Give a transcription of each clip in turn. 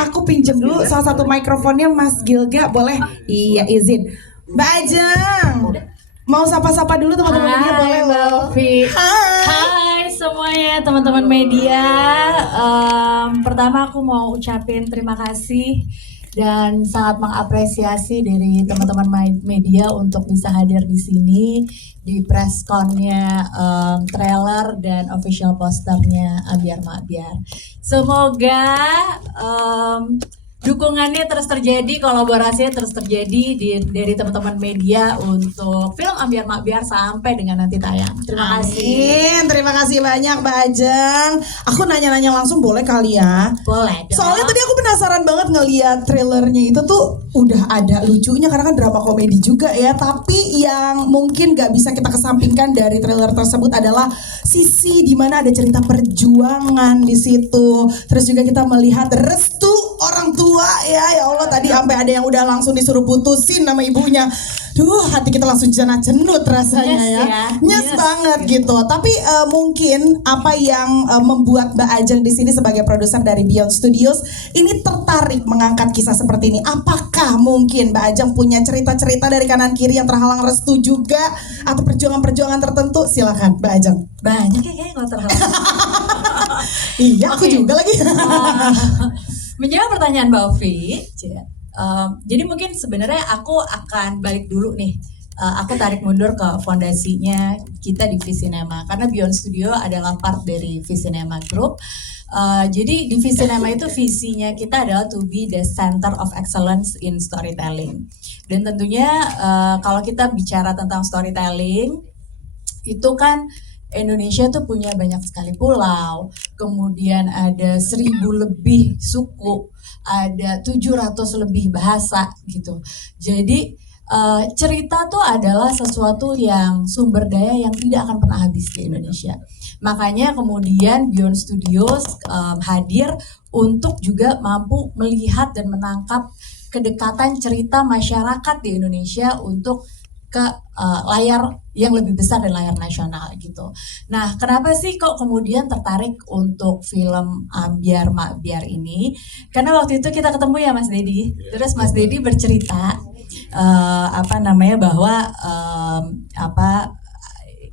Aku pinjem dulu salah satu mikrofonnya Mas Gilga, boleh? Iya, izin. Mbak Ajeng, mau sapa-sapa dulu teman-teman media, boleh loh. Hai semuanya teman-teman media. Pertama aku mau ucapin terima kasih dan sangat mengapresiasi dari teman-teman media untuk bisa hadir di sini di press con-nya trailer dan official posternya Ambyar Makbyar. Semoga dukungannya terus terjadi, kolaborasinya terus terjadi dari teman-teman media untuk film Ambyar Makbyar sampai dengan nanti tayang. Terima kasih. Terima kasih banyak Mbak Ajeng. Aku nanya-nanya langsung boleh kali ya? Boleh dong. Soalnya tadi aku penasaran banget ngeliat trailernya itu tuh udah ada lucunya karena kan drama komedi juga ya. Tapi yang mungkin gak bisa kita kesampingkan dari trailer tersebut adalah sisi dimana ada cerita perjuangan di situ. Terus juga kita melihat restu orang tua ya Allah, tadi sampai ada yang udah langsung disuruh putusin sama ibunya. Duh, hati kita langsung jenat-jenut rasanya Nyes banget gitu. Tapi mungkin apa yang membuat Mbak Ajeng di sini sebagai produser dari Beyond Studios ini tertarik mengangkat kisah seperti ini? Apakah mungkin Mbak Ajeng punya cerita-cerita dari kanan kiri yang terhalang restu juga atau perjuangan-perjuangan tertentu? Silakan Mbak Ajeng. Banyak ya kayaknya kalau terhalang. Iya, aku juga lagi. Menjawab pertanyaan Mbak Ovi, jadi mungkin sebenarnya aku akan balik dulu nih. Aku tarik mundur ke fondasinya kita di Visinema karena Beyond Studio adalah part dari Visinema Group. Jadi di Visinema itu visinya kita adalah to be the center of excellence in storytelling. Dan tentunya kalau kita bicara tentang storytelling itu kan Indonesia tuh punya banyak sekali pulau, kemudian ada 1000 lebih suku, ada 700 lebih bahasa gitu. Jadi cerita tuh adalah sesuatu yang sumber daya yang tidak akan pernah habis di Indonesia. Makanya kemudian Beyond Studios hadir untuk juga mampu melihat dan menangkap kedekatan cerita masyarakat di Indonesia untuk ke layar yang lebih besar dan layar nasional gitu. Nah, kenapa sih kok kemudian tertarik untuk film Ambyar Makbyar ini? Karena waktu itu kita ketemu ya Mas Dedi. Terus Mas Dedi bercerita bahwa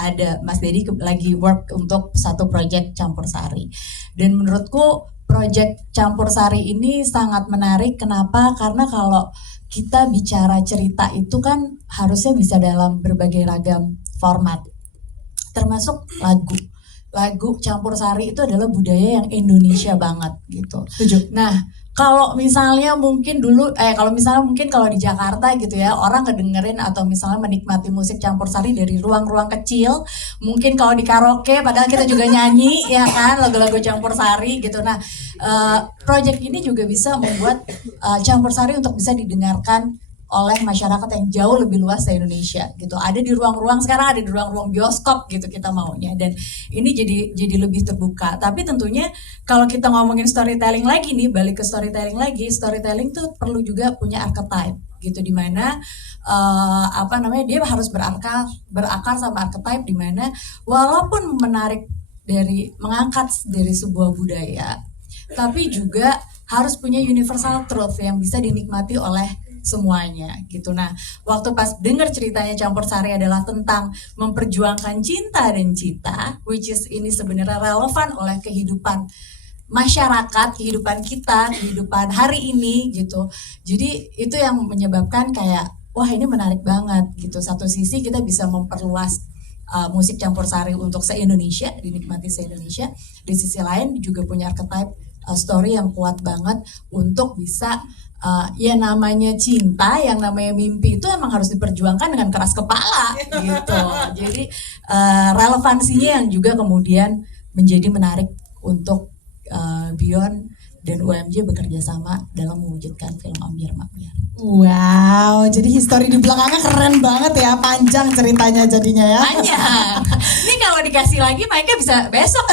ada Mas Dedi lagi work untuk satu project Campur Sari. Dan menurutku project Campur Sari ini sangat menarik. Kenapa? Karena kalau kita bicara cerita itu kan harusnya bisa dalam berbagai ragam format, termasuk lagu. Lagu Campur Sari itu adalah budaya yang Indonesia banget gitu. Setuju. Nah, kalau misalnya mungkin kalau di Jakarta gitu ya, orang ngedengerin atau misalnya menikmati musik Campur Sari dari ruang-ruang kecil, mungkin kalau di karaoke padahal kita juga nyanyi ya kan lagu-lagu Campur Sari gitu. Nah, project ini juga bisa membuat Campur Sari untuk bisa didengarkan oleh masyarakat yang jauh lebih luas di Indonesia gitu. Ada di ruang-ruang, sekarang ada di ruang-ruang bioskop gitu kita maunya, dan ini jadi lebih terbuka. Tapi tentunya kalau kita ngomongin storytelling lagi nih, balik ke storytelling lagi, storytelling tuh perlu juga punya archetype gitu, dimana dia harus berakar sama archetype, dimana walaupun mengangkat dari sebuah budaya, tapi juga harus punya universal truth yang bisa dinikmati oleh semuanya gitu. Nah, waktu pas dengar ceritanya Campur Sari adalah tentang memperjuangkan cinta dan cita, which is ini sebenarnya relevan oleh kehidupan masyarakat, kehidupan kita, kehidupan hari ini gitu. Jadi itu yang menyebabkan kayak wah ini menarik banget gitu. Satu sisi kita bisa memperluas musik Campur Sari untuk se-Indonesia, dinikmati se-Indonesia. Di sisi lain juga punya archetype story yang kuat banget untuk bisa ya namanya cinta, yang namanya mimpi itu emang harus diperjuangkan dengan keras kepala gitu. Jadi relevansinya yang juga kemudian menjadi menarik untuk Beyond dan UMJ bekerja sama dalam mewujudkan film Ambyar Makbyar. Wow, jadi histori di belakangnya keren banget ya, panjang ceritanya jadinya ya. Panjang. Ini kalau dikasih lagi mereka bisa besok.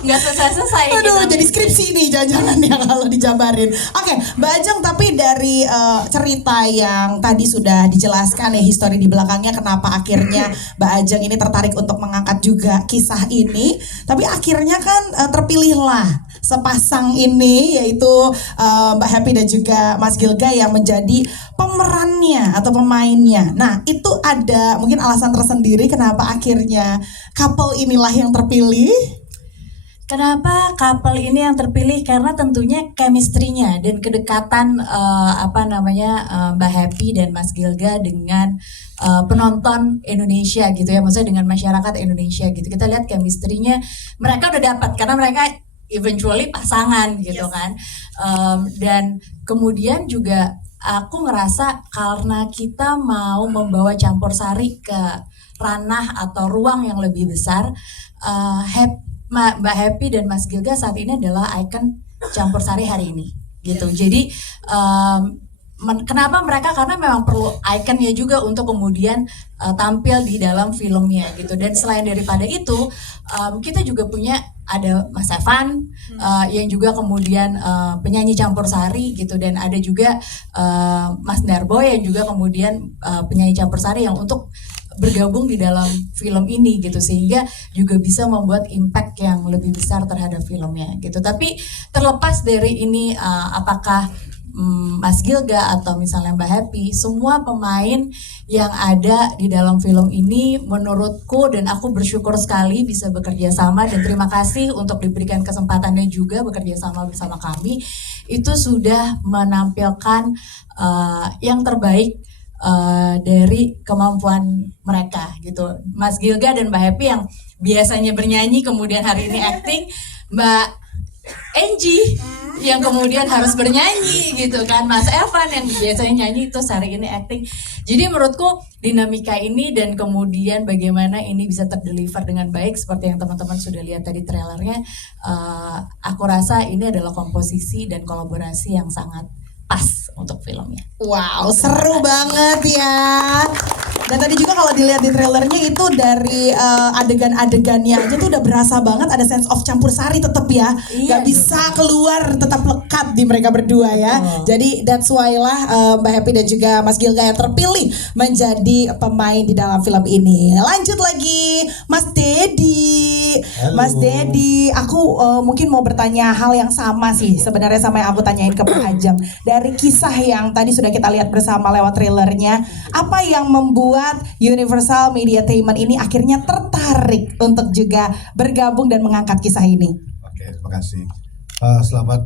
Nggak selesai-selesai. Aduh, jadi skripsi nih jangan-jangan ya kalau dijabarin. Oke, Mbak Ajeng, tapi dari cerita yang tadi sudah dijelaskan ya, histori di belakangnya kenapa akhirnya Mbak Ajeng ini tertarik untuk mengangkat juga kisah ini. Tapi akhirnya kan terpilihlah sepasang ini, yaitu Mbak Happy dan juga Mas Gilga yang menjadi pemerannya atau pemainnya. Nah, itu ada mungkin alasan tersendiri kenapa akhirnya couple inilah yang terpilih. Kenapa couple ini yang terpilih? Karena tentunya chemistry-nya dan kedekatan Mbak Happy dan Mas Gilga dengan penonton Indonesia gitu ya, maksudnya dengan masyarakat Indonesia gitu. Kita lihat chemistry-nya mereka udah dapat karena mereka eventually pasangan gitu kan. Dan kemudian juga aku ngerasa karena kita mau membawa campur sari ke ranah atau ruang yang lebih besar, Mbak Happy dan Mas Gilga saat ini adalah ikon campur sari hari ini gitu. Jadi kenapa mereka? Karena memang perlu ikonnya juga untuk kemudian tampil di dalam filmnya gitu. Dan selain daripada itu, kita juga punya ada Mas Evan yang juga kemudian penyanyi campur sari gitu, dan ada juga Mas Darboy yang juga kemudian penyanyi campur sari yang untuk bergabung di dalam film ini gitu, sehingga juga bisa membuat impact yang lebih besar terhadap filmnya gitu. Tapi terlepas dari ini, apakah Mas Gilga atau misalnya Mbak Happy, semua pemain yang ada di dalam film ini menurutku, dan aku bersyukur sekali bisa bekerja sama, dan terima kasih untuk diberikan kesempatannya juga bekerja sama bersama kami, itu sudah menampilkan yang terbaik dari kemampuan mereka gitu. Mas Gilga dan Mbak Happy yang biasanya bernyanyi kemudian hari ini acting, Mbak Angie yang kemudian harus bernyanyi gitu kan, Mas Evan yang biasanya nyanyi itu hari ini acting. Jadi menurutku dinamika ini dan kemudian bagaimana ini bisa terdeliver dengan baik seperti yang teman-teman sudah lihat tadi trailernya, aku rasa ini adalah komposisi dan kolaborasi yang sangat pas untuk filmnya. Wow, seru banget ya. Dan tadi juga kalau dilihat di trailernya itu dari adegan-adegannya aja tuh udah berasa banget ada sense of campur sari tetap ya. Iya, Gak bisa keluar, tetap lekat di mereka berdua ya. Jadi that's why lah Mbak Happy dan juga Mas Gilga yang terpilih menjadi pemain di dalam film ini. Lanjut lagi Mas Dedi. Halo. Mas Dedi, aku mungkin mau bertanya hal yang sama sih sebenarnya sama yang aku tanyain ke Pak Ajeng. Dari kisah yang tadi sudah kita lihat bersama lewat trailernya, apa yang membuat Universal Mediatainment ini akhirnya tertarik untuk juga bergabung dan mengangkat kisah ini? Oke, terima kasih. Selamat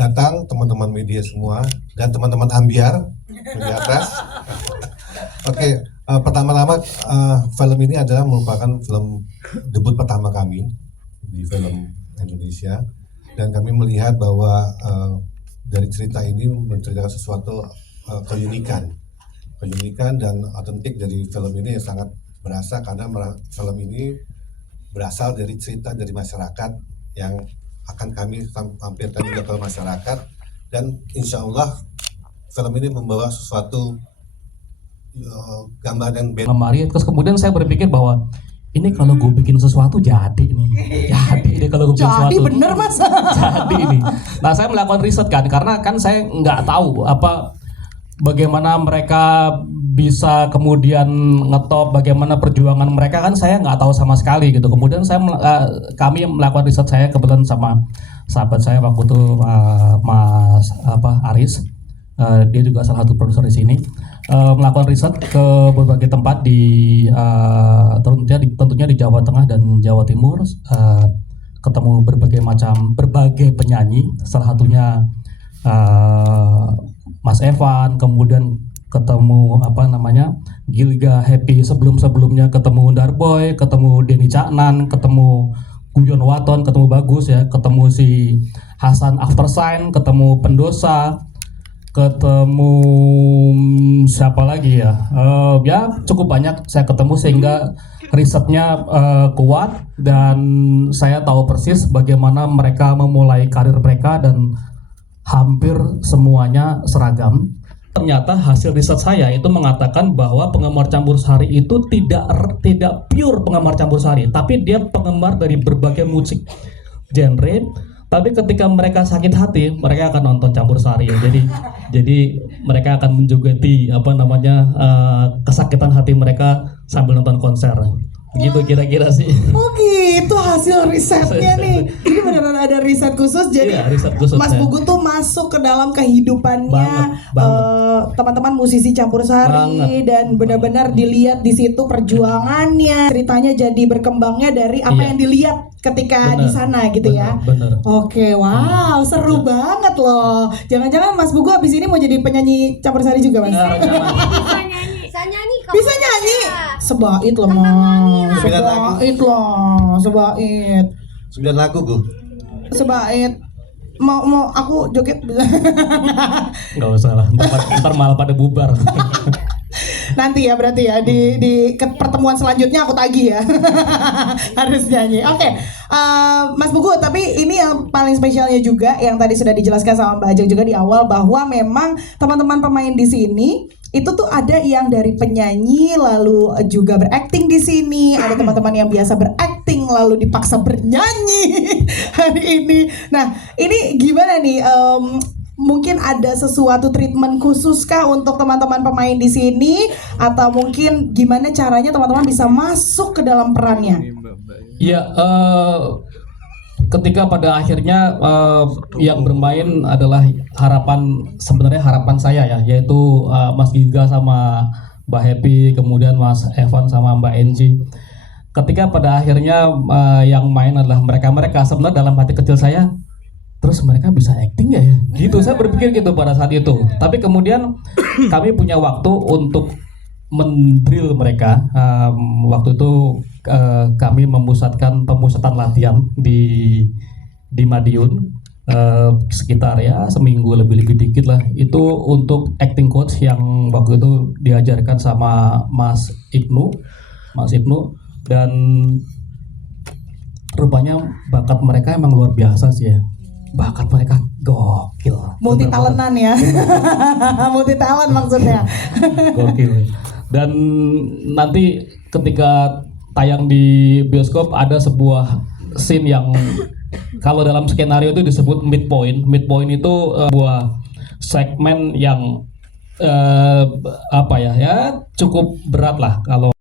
datang teman-teman media semua dan teman-teman ambiar di atas. Oke, pertama-tama film ini adalah merupakan film debut pertama kami di film Indonesia, dan kami melihat bahwa dari cerita ini menceritakan sesuatu keunikan dan otentik dari film ini yang sangat berasa, karena film ini berasal dari cerita dari masyarakat yang akan kami tampilkan juga ke masyarakat, dan insya Allah film ini membawa sesuatu gambar yang beda. Lemari, terus kemudian saya berpikir bahwa ini kalau gue bikin sesuatu jadi nih, jadi deh kalau gue bikin Jadi sesuatu. bener Mas. Jadi ini. Nah saya melakukan riset kan, karena kan saya nggak tahu bagaimana mereka bisa kemudian ngetop, bagaimana perjuangan mereka, kan saya nggak tahu sama sekali gitu. Kemudian kami melakukan riset, saya kebetulan sama sahabat saya waktu itu Mas Aris, dia juga salah satu produser di sini, melakukan riset ke berbagai tempat tentunya di Jawa Tengah dan Jawa Timur, ketemu berbagai penyanyi, salah satunya Mas Evan, kemudian ketemu Gilga Happy, sebelumnya ketemu Darboy, ketemu Denny Caknan, ketemu Guyon Waton, ketemu Bagus ya, ketemu si Hasan Aftersign, ketemu Pendosa, ketemu siapa lagi ya, ya cukup banyak saya ketemu, sehingga risetnya kuat dan saya tahu persis bagaimana mereka memulai karir mereka dan hampir semuanya seragam. Ternyata hasil riset saya itu mengatakan bahwa penggemar campur sari itu tidak pure penggemar campur sari, tapi dia penggemar dari berbagai musik genre. Tapi ketika mereka sakit hati, mereka akan nonton campur sari. Jadi mereka akan menjogeti kesakitan hati mereka sambil nonton konser. Gitu kira-kira sih. Oh gitu hasil risetnya nih. Ini beneran ada riset khusus. Jadi Iya, riset khusus Mas saya. Bugu tuh masuk ke dalam kehidupannya Banget. teman-teman musisi campur sari Banget. dan benar-benar dilihat di situ perjuangannya, ceritanya jadi berkembangnya dari apa Iya. yang dilihat ketika Bener. di sana gitu ya. Bener. Oke, wow, seru banget loh. Jangan-jangan Mas Bugu abis ini mau jadi penyanyi campur sari juga, Mas? Bisa nyanyi kok. Bisa nyanyi? Sebait loh, Tentang wangi Mas. lah. Sebait loh, sebait. 9 lagu Bu. Sebait. Mau aku joget bisa. Nggak usah lah. Ntar malah pada bubar. Nanti ya berarti ya di pertemuan selanjutnya aku tagih ya. Harus nyanyi. Oke. Mas Bugu, tapi ini yang paling spesialnya juga yang tadi sudah dijelaskan sama Mbak Ajeng juga di awal bahwa memang teman-teman pemain di sini itu tuh ada yang dari penyanyi lalu juga berakting di sini, ada teman-teman yang biasa berakting lalu dipaksa bernyanyi hari ini. Nah, ini gimana nih? Mungkin ada sesuatu treatment khusus kah untuk teman-teman pemain di sini atau mungkin gimana caranya teman-teman bisa masuk ke dalam perannya? Iya, ketika pada akhirnya yang bermain adalah sebenarnya harapan saya ya, yaitu Mas Giga sama Mbak Happy, kemudian Mas Evan sama Mbak Enji. Ketika pada akhirnya yang main adalah mereka sebenarnya dalam hati kecil saya, terus mereka bisa acting ya? Gitu, saya berpikir gitu pada saat itu. Tapi kemudian kami punya waktu untuk mendrill mereka. Waktu itu kami pemusatan latihan di Madiun sekitar ya seminggu lebih dikit lah. Itu untuk acting coach yang waktu itu diajarkan sama Mas Ibnu, dan rupanya bakat mereka emang luar biasa sih ya. Bakat mereka gokil. Multi talentan ya. Multi talent maksudnya. Gokil. Dan nanti ketika tayang di bioskop ada sebuah scene yang kalau dalam skenario itu disebut midpoint. Midpoint itu sebuah segmen yang apa ya cukup berat lah kalau